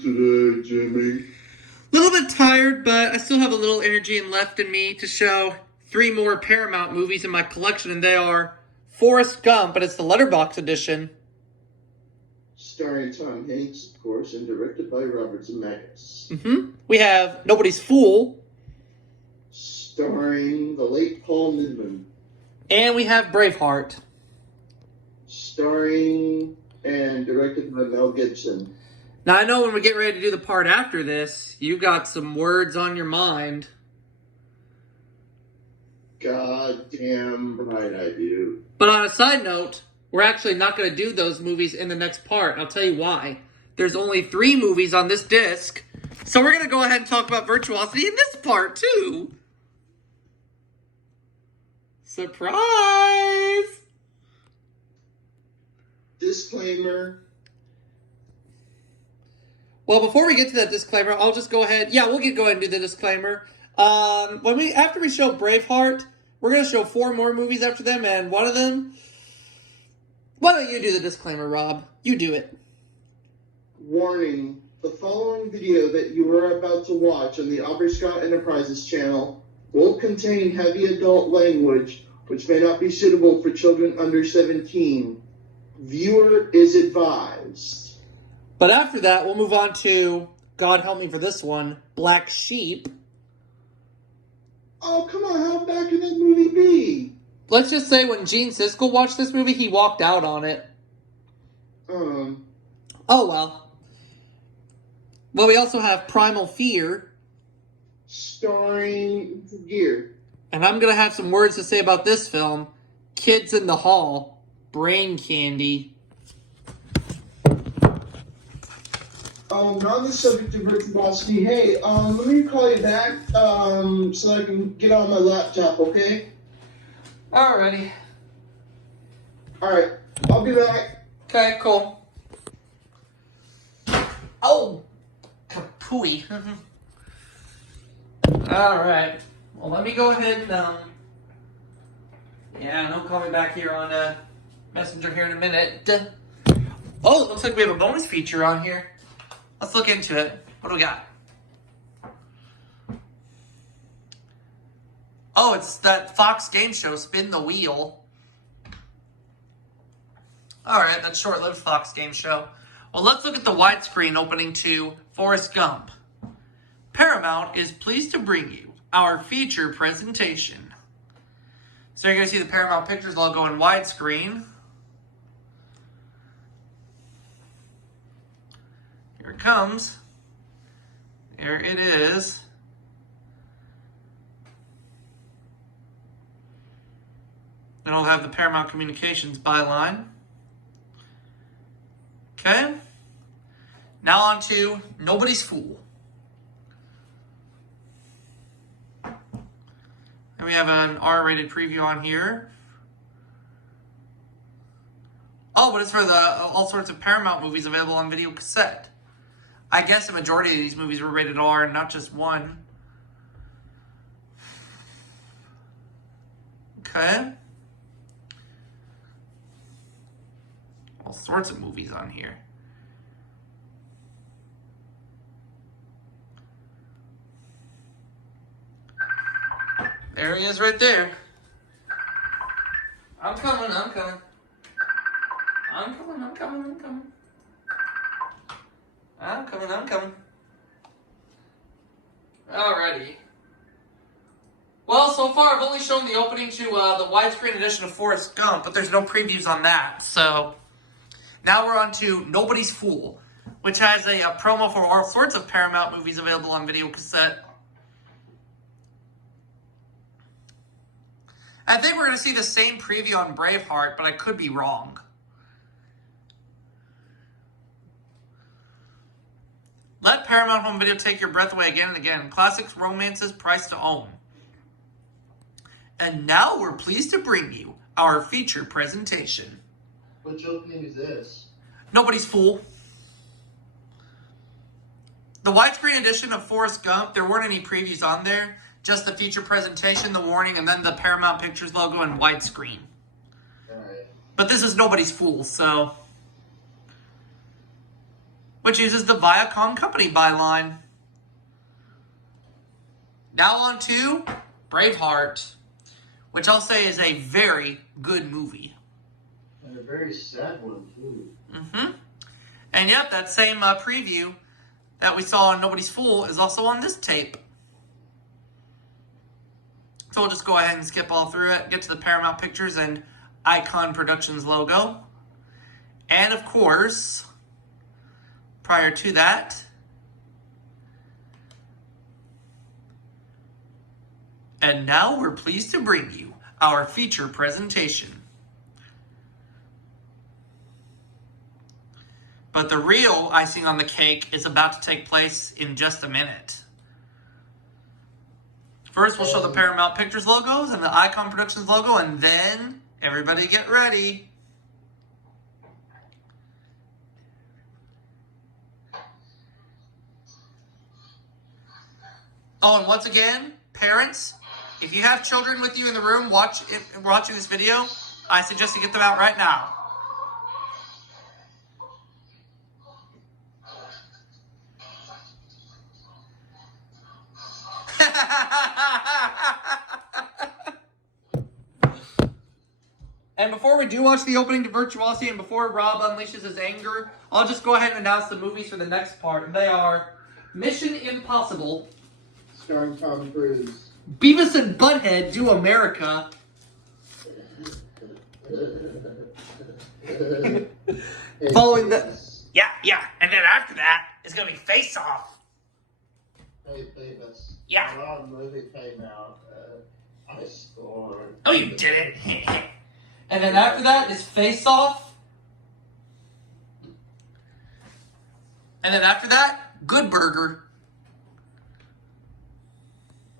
today, Jimmy? A little bit tired, but I still have a little energy and left in me to show 3 more Paramount movies in my collection, and they are Forrest Gump, but it's the Letterboxd edition. Starring Tom Hanks, of course, and directed by Robert Zemeckis. We have Nobody's Fool. Starring the late Paul Newman. And we have Braveheart. Starring and directed by Mel Gibson. Now, I know when we get ready to do the part after this, you got some words on your mind. Goddamn right I do. But on a side note, we're actually not going to do those movies in the next part. I'll tell you why. There's only 3 movies on this disc. So we're going to go ahead and talk about Virtuosity in this part, too. Surprise! Disclaimer. Well, before we get to that disclaimer, I'll just go ahead. Yeah, we'll go ahead and do the disclaimer. After we show Braveheart, we're going to show 4 more movies after them, and one of them... Why don't you do the disclaimer, Rob? You do it. Warning. The following video that you are about to watch on the Aubrey Scott Enterprises channel will contain heavy adult language which may not be suitable for children under 17. Viewer is advised. But after that, we'll move on to, God help me for this one, Black Sheep. Oh, come on, how bad could that movie be? Let's just say when Gene Siskel watched this movie, he walked out on it. Oh, well. Well, we also have Primal Fear. Starring Gear. And I'm going to have some words to say about this film. Kids in the Hall. Brain Candy. On the subject of Virtuosity, hey, let me call you back, so I can get on my laptop, okay? Alrighty. Alright, I'll be back. Okay, cool. Oh! Kapooey. Alright. Well, let me go ahead and, yeah, don't call me back here on, Messenger here in a minute. Oh, it looks like we have a bonus feature on here. Let's look into it. What do we got? Oh, it's that Fox game show, Spin the Wheel. Alright, that short-lived Fox game show. Well, let's look at the widescreen opening to Forrest Gump. Paramount is pleased to bring you our feature presentation. So you're going to see the Paramount Pictures logo in widescreen. Here it comes. There it is. Then we'll have the Paramount Communications byline. Okay. Now on to Nobody's Fool. And we have an R-rated preview on here. Oh, but it's for the all sorts of Paramount movies available on video cassette. I guess the majority of these movies were rated R and not just one. Okay. All sorts of movies on here. There he is right there. I'm coming. Alrighty. Well, so far I've only shown the opening to the widescreen edition of Forrest Gump, but there's no previews on that. So now we're on to Nobody's Fool, which has a promo for all sorts of Paramount movies available on video cassette. I think we're going to see the same preview on Braveheart, but I could be wrong. Let Paramount Home Video take your breath away again and again. Classics, romances, price to own. And now we're pleased to bring you our feature presentation. Which opening is this? Nobody's Fool. The widescreen edition of Forrest Gump, there weren't any previews on there. Just the feature presentation, the warning, and then the Paramount Pictures logo in widescreen. Alright. But this is Nobody's Fool, so... which uses the Viacom company byline. Now on to Braveheart, which I'll say is a very good movie. And a very sad one, too. Mm-hmm. And yep, that same preview that we saw on Nobody's Fool is also on this tape. So we'll just go ahead and skip all through it, get to the Paramount Pictures and Icon Productions logo. And of course, prior to that, and now we're pleased to bring you our feature presentation. But the real icing on the cake is about to take place in just a minute. First, we'll show the Paramount Pictures logos and the Icon Productions logo, and then everybody get ready. Oh, and once again, parents, if you have children with you in the room watching this video, I suggest you get them out right now. And before we do watch the opening to Virtuosity and before Rob unleashes his anger, I'll just go ahead and announce the movies for the next part. And they are Mission Impossible, Starring Tom Cruise. Beavis and Butthead Do America, following the... Yeah, and then after that, it's going to be Face Off. Hey, Beavis. Yeah. A lot of movie came out. I scored. Oh, you didn't. And then after that is Face Off. And then after that, Good Burger.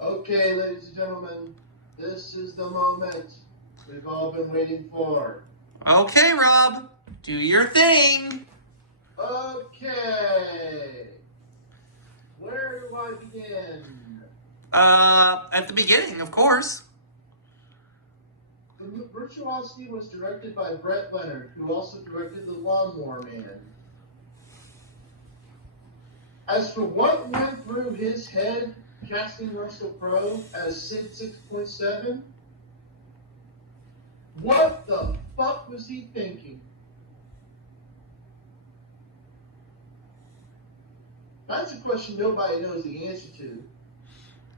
Okay, ladies and gentlemen, this is the moment we've all been waiting for. Okay, Rob, do your thing. Okay. Where do I begin? At the beginning, of course. Virtuosity was directed by Brett Leonard, who also directed The Lawnmower Man. As for what went through his head casting Russell Crowe as Sid 6.7, what the fuck was he thinking? That's a question nobody knows the answer to.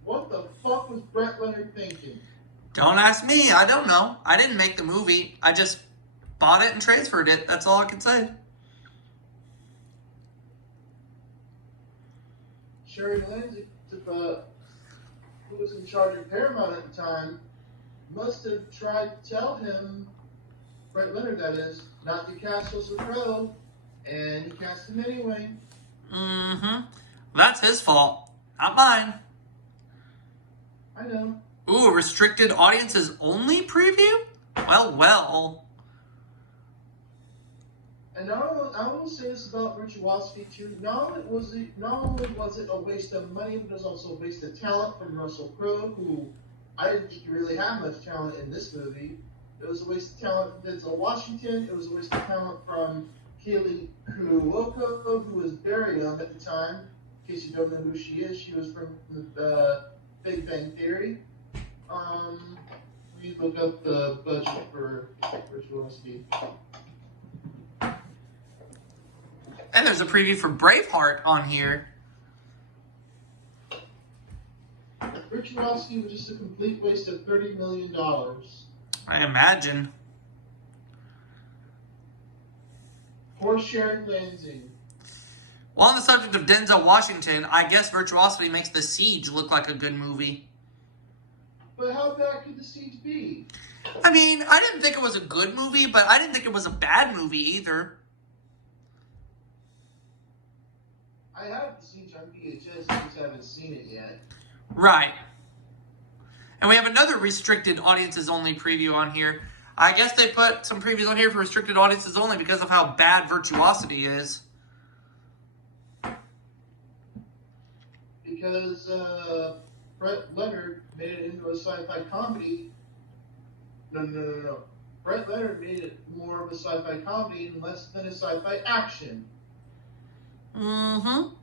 What the fuck was Brett Leonard thinking? Don't ask me. I don't know. I didn't make the movie. I just bought it and transferred it. That's all I can say. Sherry Lindsay, who was in charge of Paramount at the time, must have tried to tell him, Brett Leonard that is, not to cast Russell Crowe, and he cast him anyway. Mm-hmm. That's his fault, not mine. I know. Ooh, a restricted audiences only preview? Well. And I will say this about Virtuosity too. Not only was it a waste of money, but it was also a waste of talent from Russell Crowe, who I didn't think he really had much talent in this movie. It was a waste of talent from Denzel Washington. It was a waste of talent from Kaylee Cuoco, who was very young at the time. In case you don't know who she is, she was from the Big Bang Theory. We look up the budget for Virtuosity. And there's a preview for Braveheart on here. Virtuosity was just a complete waste of $30 million. I imagine. Poor Sharon Lansing. Well, on the subject of Denzel Washington, I guess Virtuosity makes The Siege look like a good movie. But how bad could The Siege be? I mean, I didn't think it was a good movie, but I didn't think it was a bad movie either. I have The Siege on VHS, I just haven't seen it yet. Right. And we have another restricted audiences only preview on here. I guess they put some previews on here for restricted audiences only because of how bad Virtuosity is. Because Brett Leonard made it into a sci-fi comedy. No. Brett Leonard made it more of a sci-fi comedy and less than a sci-fi action. Mm-hmm.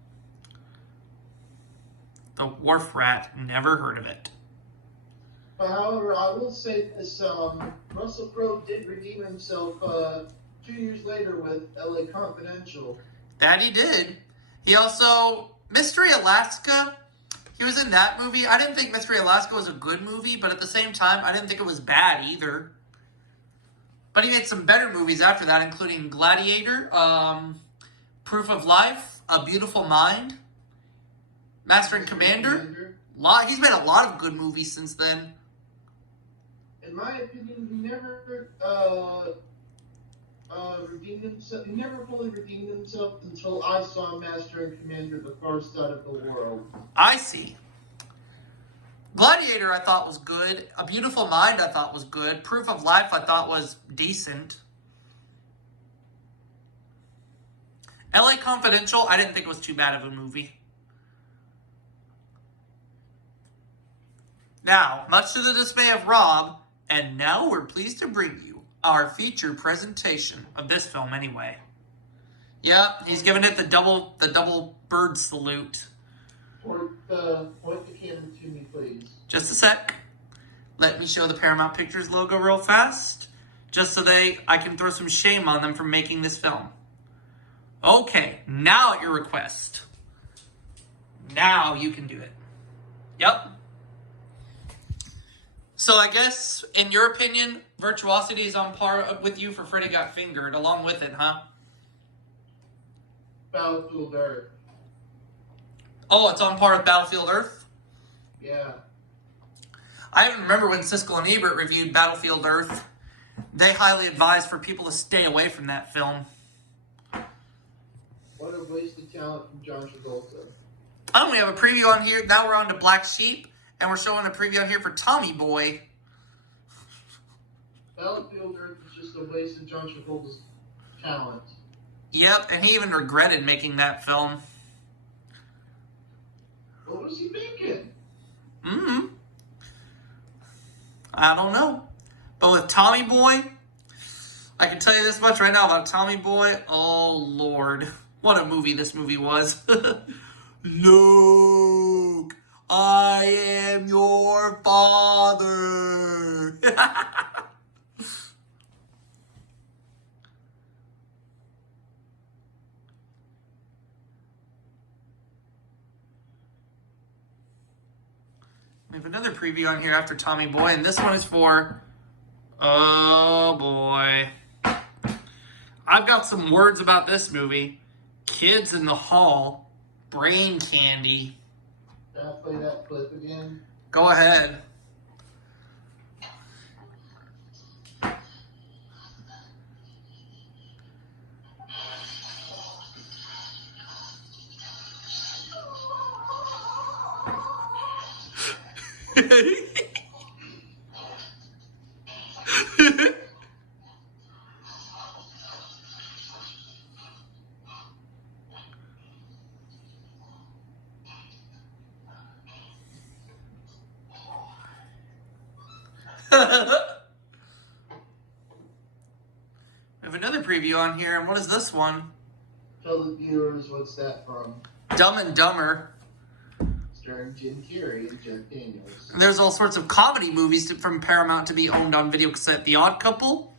The Wharf Rat. Never heard of it. However, I will say this, Russell Crowe did redeem himself 2 years later with LA Confidential. That he did. He also, Mystery Alaska, he was in that movie. I didn't think Mystery Alaska was a good movie, but at the same time, I didn't think it was bad either. But he made some better movies after that, including Gladiator, Proof of Life, A Beautiful Mind, Master and Commander. He's made a lot of good movies since then. In my opinion, he never redeemed himself. He never fully redeemed himself until I saw Master and Commander: The Far Side of the World. I see. Gladiator I thought was good. A Beautiful Mind I thought was good. Proof of Life I thought was decent. LA Confidential I didn't think it was too bad of a movie. Now, much to the dismay of Rob, and now we're pleased to bring you our feature presentation of this film anyway. Yep, he's giving it the double bird salute. Point the camera to me, please. Just a sec. Let me show the Paramount Pictures logo real fast, just so I can throw some shame on them for making this film. Okay, now at your request. Now you can do it. Yep. So I guess, in your opinion, Virtuosity is on par with you for Freddy Got Fingered, along with it, huh? Battlefield Earth. Oh, it's on par with Battlefield Earth? Yeah. I even remember when Siskel and Ebert reviewed Battlefield Earth. They highly advised for people to stay away from that film. What a wasted talent from John Travolta. We have a preview on here. Now we're on to Black Sheep, and we're showing a preview on here for Tommy Boy. Battlefield Earth is just a waste of John Travolta's talent. Yep, and he even regretted making that film. What was he thinking? I don't know. But with Tommy Boy, I can tell you this much right now about Tommy Boy. Oh, Lord. What a movie this movie was. Luke, I am your father. We have another preview on here after Tommy Boy, and this one is for... Oh, boy. I've got some words about this movie. Kids in the Hall. Brain Candy. Can I play that clip again? Go ahead. We have another preview on here, and what is this one? Tell the viewers what's that from. Dumb and Dumber. Starring Jim Carrey and Jeff Daniels. And there's all sorts of comedy movies from Paramount to be owned on video cassette. The Odd Couple.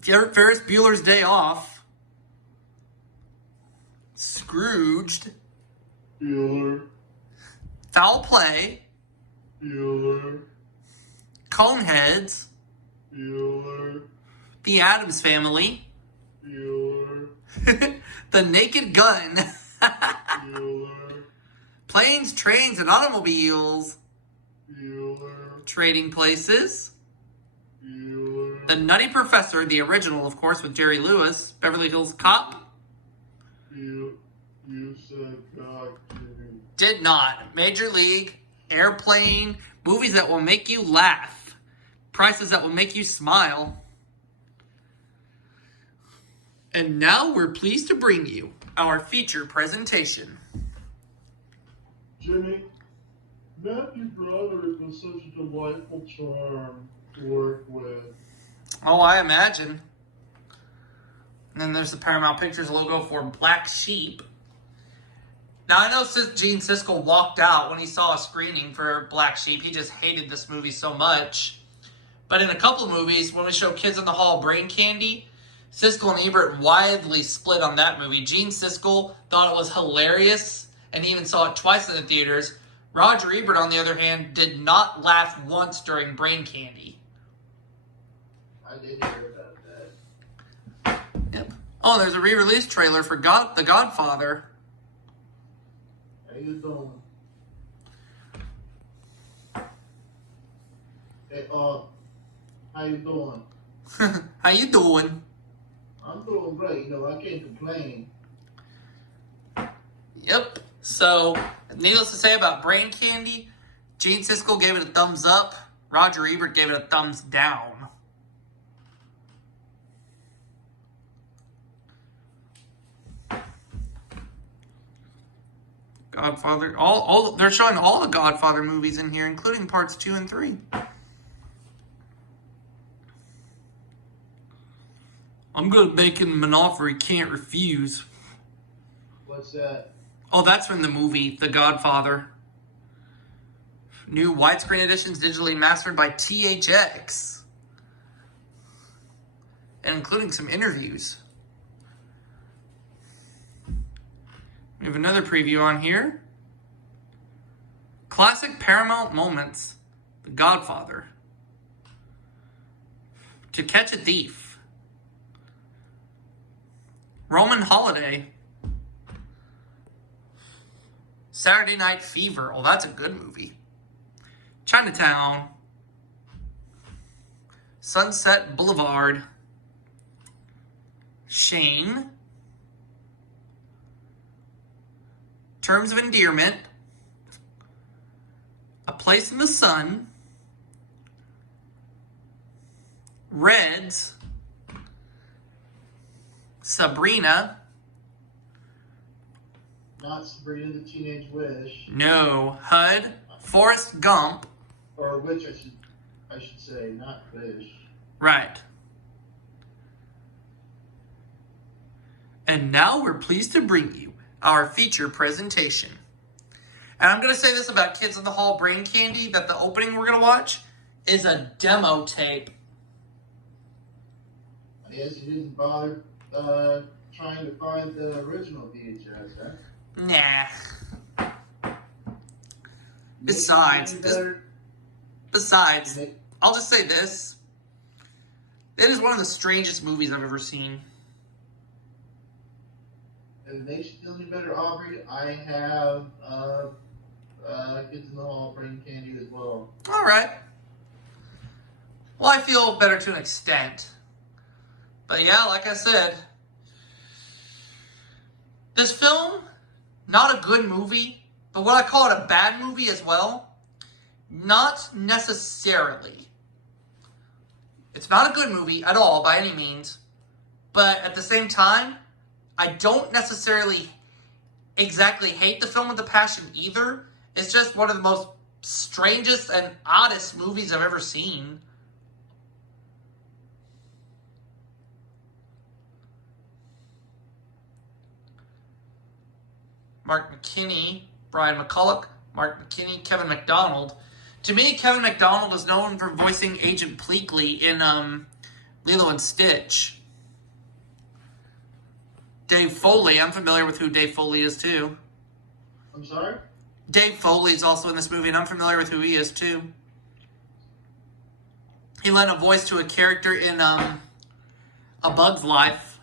Ferris Bueller's Day Off. Scrooged. Bueller. Foul Play. Bueller. Coneheads. Bueller. The Addams Family. Bueller. The Naked Gun. Bueller. Planes, Trains, and Automobiles. Bueller. Trading Places. Bueller. The Nutty Professor, the original, of course, with Jerry Lewis. Beverly Hills Cop. You said God. Did not. Major League. Airplane. Movies that will make you laugh. Prices that will make you smile. And now we're pleased to bring you our feature presentation. Jimmy, Matthew Broderick was such a delightful charm to work with. Oh, I imagine. And then there's the Paramount Pictures logo for Black Sheep. Now, I know Gene Siskel walked out when he saw a screening for Black Sheep. He just hated this movie so much. But in a couple of movies, when we show Kids in the Hall Brain Candy, Siskel and Ebert widely split on that movie. Gene Siskel thought it was hilarious, and he even saw it twice in the theaters. Roger Ebert, on the other hand, did not laugh once during Brain Candy. I did hear about that. Yep. Oh, there's a re-release trailer for The Godfather. How you doing? Hey, how you doing? How you doing? I'm doing great. I can't complain. Yep. So, needless to say about Brain Candy, Gene Siskel gave it a thumbs up. Roger Ebert gave it a thumbs down. Godfather. They're showing all the Godfather movies in here, including parts 2 and 3. I'm good at making Monopoly Can't Refuse. What's that? Oh, that's from the movie The Godfather. New widescreen editions digitally mastered by THX. And including some interviews. We have another preview on here. Classic Paramount moments. The Godfather. To Catch a Thief. Roman Holiday. Saturday Night Fever. Oh, that's a good movie. Chinatown. Sunset Boulevard. Shane. Terms of Endearment. A Place in the Sun. Reds. Sabrina. Not Sabrina the Teenage Witch. No. HUD. Forrest Gump. Or Witch, I should say, not Wish. Right. And now we're pleased to bring you our feature presentation. And I'm going to say this about Kids in the Hall Brain Candy, that the opening we're going to watch is a demo tape. I guess you didn't bother trying to find the original VHS, huh? Nah. Besides, I'll just say this. It is one of the strangest movies I've ever seen. If it makes you feel any better, Aubrey, I have Kids in the Hall Brain Candy as well. All right. Well, I feel better to an extent. But yeah, like I said, this film, not a good movie, but what I call it a bad movie as well. Not necessarily. It's not a good movie at all by any means. But at the same time, I don't necessarily exactly hate the film with a passion either. It's just one of the most strangest and oddest movies I've ever seen. Mark McKinney, Brian McCulloch, Mark McKinney, Kevin McDonald. To me, Kevin McDonald is known for voicing Agent Pleakley in Lilo and Stitch. Dave Foley, I'm familiar with who Dave Foley is too. I'm sorry? Dave Foley is also in this movie, and I'm familiar with who he is too. He lent a voice to a character in A Bug's Life.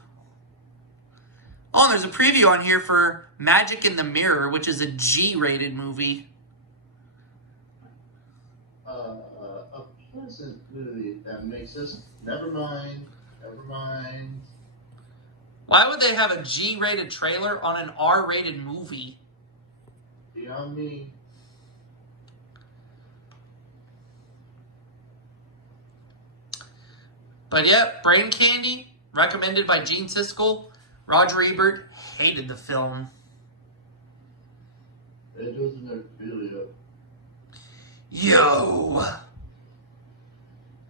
Oh, and there's a preview on here for Magic in the Mirror, which is a G-rated movie. A pleasant movie that makes us... Never mind. Why would they have a G-rated trailer on an R-rated movie? Beyond me. But yeah, Brain Candy, recommended by Gene Siskel. Roger Ebert hated the film. It doesn't really up. Yo!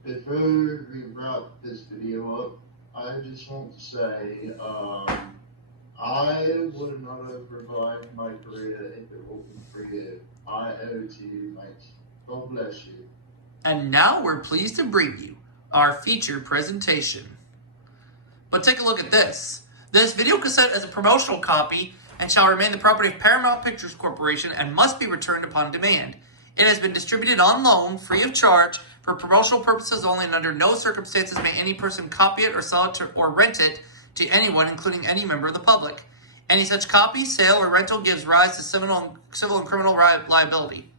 Before we wrap this video up, I just want to say, I would not have revived my career if it wasn't for you. I owe it to you, mate. God bless you. And now we're pleased to bring you our feature presentation. But take a look at this. This video cassette is a promotional copy and shall remain the property of Paramount Pictures Corporation and must be returned upon demand. It has been distributed on loan, free of charge, for promotional purposes only, and under no circumstances may any person copy it or sell it or rent it to anyone, including any member of the public. Any such copy, sale, or rental gives rise to civil and criminal liability.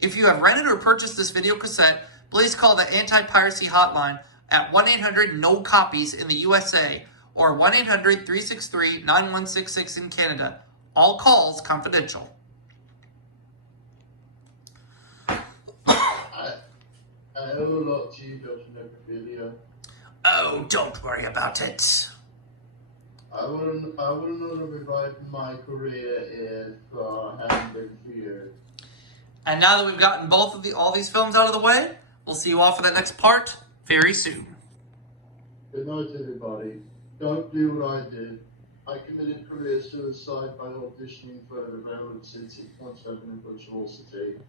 If you have rented or purchased this video cassette, please call the anti-piracy hotline at 1-800-NO-COPIES in the USA or 1-800-363-9166 in Canada. All calls confidential. I owe a lot to you, Dr. Necrophilia. Oh, don't worry about it. I wouldn't have revived my career if I hadn't been for you. And now that we've gotten all these films out of the way, we'll see you all for the next part very soon. Good night, everybody. Don't do what I did. I committed career suicide by auditioning for the Railroad City 6.7 in Virtuosity.